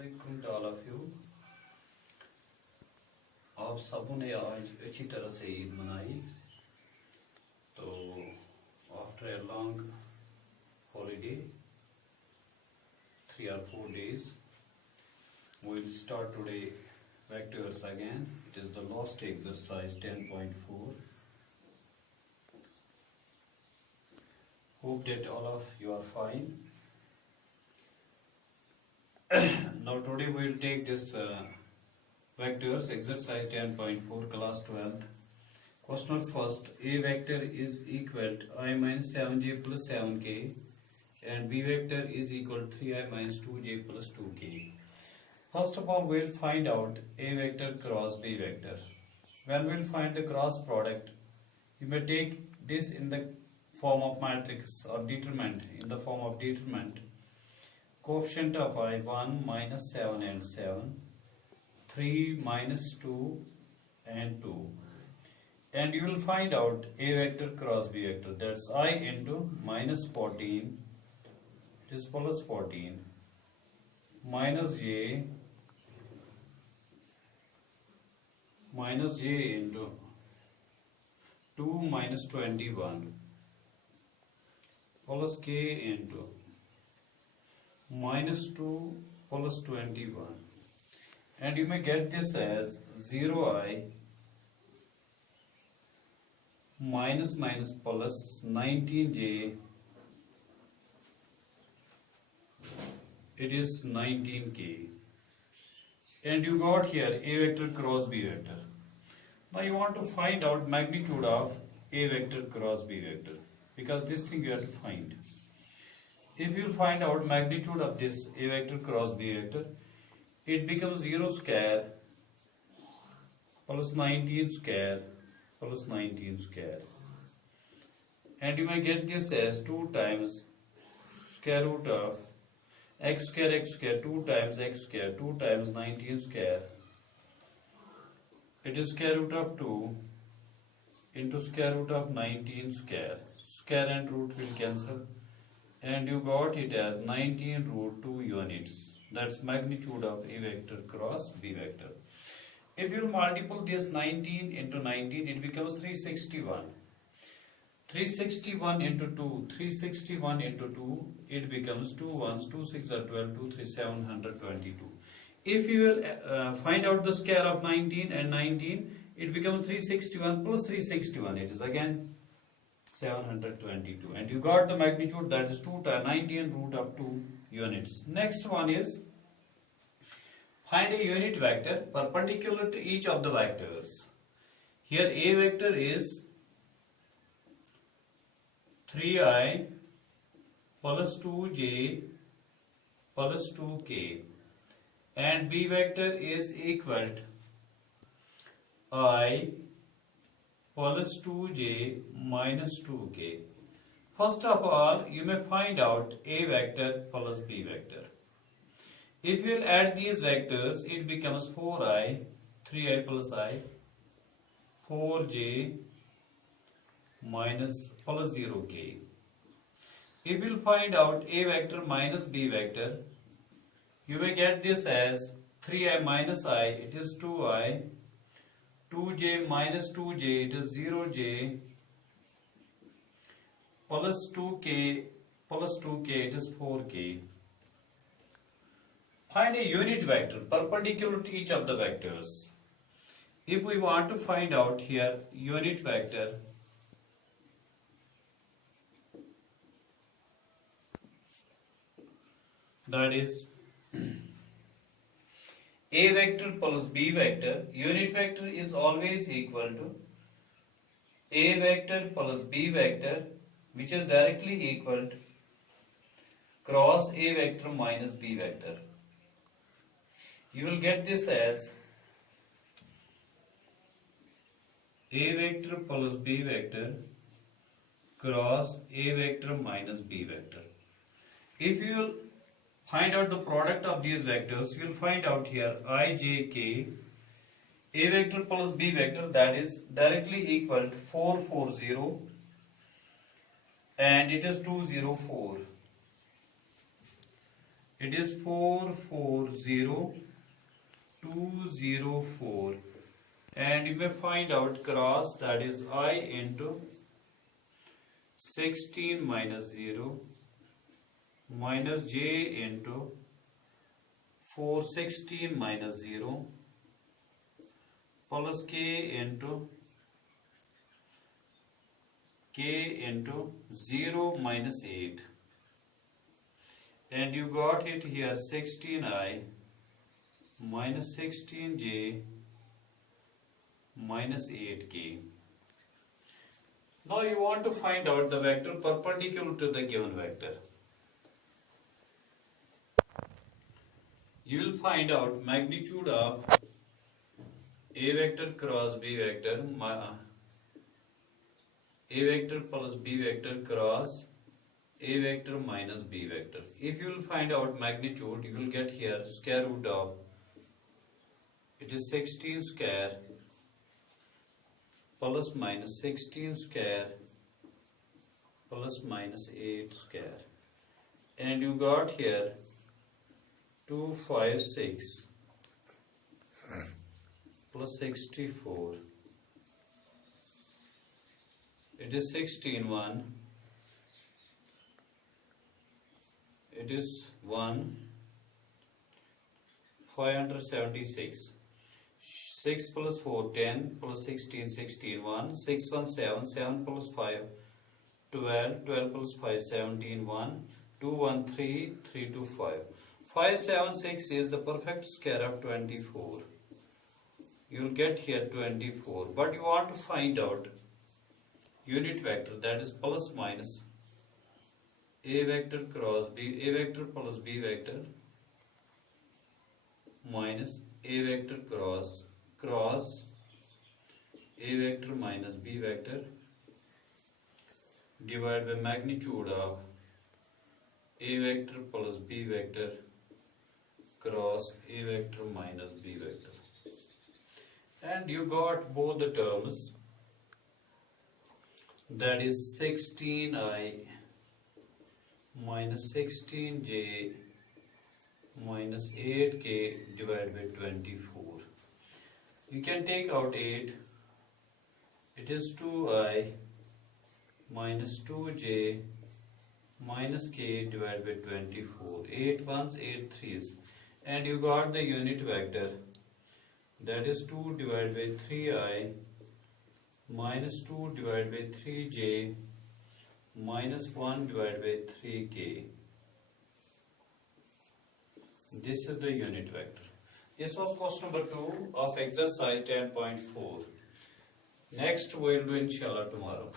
वालेकुम to all of you. आप सबों ने आज अच्छी तरह से ईद मनाई। तो after a long holiday 3 or 4 days we will start today vectors again. It is the last exercise 10.4. Hope that all of you are fine. Now today we will take this vectors exercise 10.4 class 12th. Question first, a vector is equal to I minus 7j plus 7k and b vector is equal to 3i minus 2j plus 2k. First of all, we will find out a vector cross b vector. When we will find the cross product, you may take this in the form of matrix or determinant in the form of determinant. Coefficient of I 1 minus 7 and 7, 3 minus 2 and 2. And you will find out a vector cross b vector. That's I into minus 14, it is plus 14, minus j into 2 minus 21, plus k into minus 2 plus 21, and you may get this as 0i minus minus plus 19j, it is 19k, and you got here a vector cross b vector. Now you want to find out magnitude of a vector cross b vector, because this thing you have to find. If you find out magnitude of this a vector cross b vector, it becomes 0 square plus 19 square plus 19 square, and you may get this as 2 times square root of x square 2 times x square 2 times 19 square, it is square root of 2 into square root of 19 square. Square and root will cancel, and you got it as 19 root 2 units. That's magnitude of a vector cross b vector. If you multiply this 19 into 19, it becomes 361. 361 into 2, 361 into 2, it becomes 2 ones, 2 6 are 12, 2 3 722. If you will find out the square of 19 and 19, it becomes 361 plus 361, it is again 722, and you got the magnitude, that is 2 times 19 root of 2 units. Next one is find a unit vector perpendicular to each of the vectors. Here a vector is 3i plus 2j plus 2k, and b vector is equal to I plus 2j minus 2k. First of all, you may find out a vector plus b vector. If you add these vectors, it becomes 4i, 3i plus I, 4j minus plus 0k. If you find out a vector minus b vector, you may get this as 3i minus I, it is 2i, 2j minus 2j, it is 0j, plus 2k plus 2k, it is 4k. Find a unit vector perpendicular to each of the vectors. If we want to find out here unit vector, that is a vector plus b vector, unit vector is always equal to a vector plus b vector, which is directly equal to cross a vector minus b vector. You will get this as a vector plus b vector cross a vector minus b vector. If you will find out the product of these vectors, you will find out here I, j, k, a vector plus b vector, that is directly equal to 440, and it is 204. It is 440204. And you may find out cross, that is I into 16 minus 0 minus j into 416 minus 0 plus k into 0 minus 8. And you got it here 16i minus 16j minus 8k. Now you want to find out the vector perpendicular to the given vector. You will find out magnitude of a vector cross b vector, a vector plus b vector cross a vector minus b vector. If you will find out magnitude, you will get here square root of, it is 16 square plus minus 16 square plus minus 8 square. And you got here 256 plus 64. It is 16 1. It is 1 576. 6 plus 4 10 plus 16 16 1 6 1 7 7 plus 5 12 12 plus 5 17 1 2 1 3 3 2 5. 576 is the perfect square of 24. You will get here 24, but you want to find out unit vector, that is plus minus a vector cross b, a vector plus b vector minus a vector cross a vector minus b vector divided by magnitude of a vector plus b vector cross a vector minus b vector. And you got both the terms, that is 16i minus 16j minus 8k divided by 24. You can take out 8. It is 2i minus 2j minus k divided by 24. 8 ones, 8 threes. And you got the unit vector, that is 2 divided by 3i minus 2 divided by 3j minus 1 divided by 3k. This is the unit vector. This was question number 2 of exercise 10.4. Next we will do inshallah tomorrow.